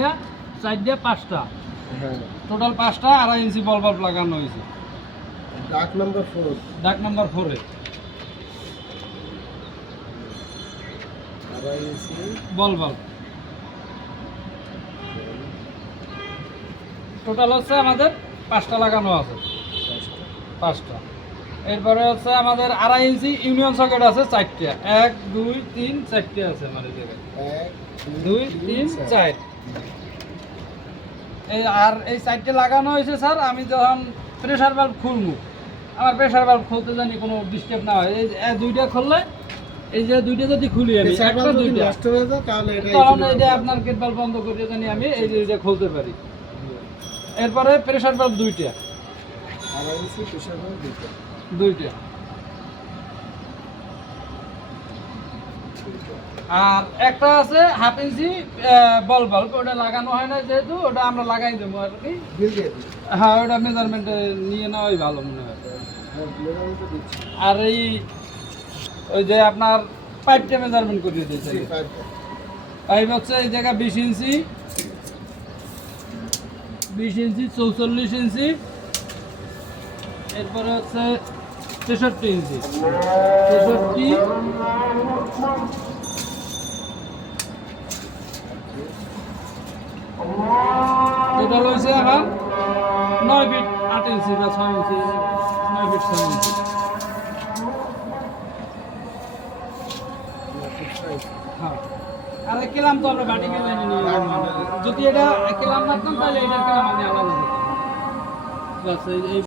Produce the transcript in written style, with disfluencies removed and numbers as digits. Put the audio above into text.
দিয়ে 4 দিয়ে 5টা, হ্যাঁ টোটাল 5টা 2.5 ইঞ্চি বল বাল্ব লাগানো হয়েছে। ডাক নাম্বার 4 ডাক নাম্বার 4 এ 2.5 ইঞ্চি বল বাল্ব। টোটাল হচ্ছে আমাদের 5টা লাগানো আছে, 5টা। এরপরে হচ্ছে আমাদের 2.5 ইঞ্চি ইউনিয়ন সকেট আছে 4টা, 1 2 3 4টে আছে আমার এই জায়গায়, 1 2 3 4। এই আর এই 4টে লাগানো হয়েছে স্যার। আমি যখন প্রেসার বাল্ব খুলবো, আমার প্রেসার বাল্ব খুলতে জানি কোনো ডিস্টার্ব না হয়। এই দুইটা খুললে, এই যে দুইটা যদি খুলি আমি, একটা দুইটা, নষ্ট হয়ে যায় তাহলে এটা তখন এইটা আপনার গেট বাল্ব বন্ধ করে জানি আমি এই দুইটা খুলতে পারি। এরপরে প্রেসার বাল্ব দুইটা, 2.5 ইঞ্চি প্রেসার বাল্ব দুইটা। আর একটা আছে 1/2 ইঞ্চি বল বাল্ব, ওটা লাগানো হয় না যেহেতু, ওটা আমরা লাগাই দেবো আর কি। বিল দিয়ে দিই। হ্যাঁ, ওটা মেজারমেন্টে নিয়ে নেওয়াই ভালো মনে হয়। হ্যাঁ মেজারমেন্ট দিচ্ছি আর এই ওই যে আপনার পাইপটা মেজারমেন্ট করে দিয়েছে। পাইপটা পাইপ হচ্ছে এই জায়গা 20 ইঞ্চি, 20 ইঞ্চি 44 ইঞ্চি, এরপরে হচ্ছে 63 ইঞ্চি, 63, টোটাল হয়েছে আমার 9 ফিট 8 ইঞ্চি বা 6 ইঞ্চি, 9 ফিট 6 ইঞ্চি। হ্যাঁ, আর কেলাম তো আমরা বাটি কেলে নিয়ে যদি এটা কেলাম রাখতাম তাহলে এটা কেলাম আমি আলাদা দিতাম। বাস এই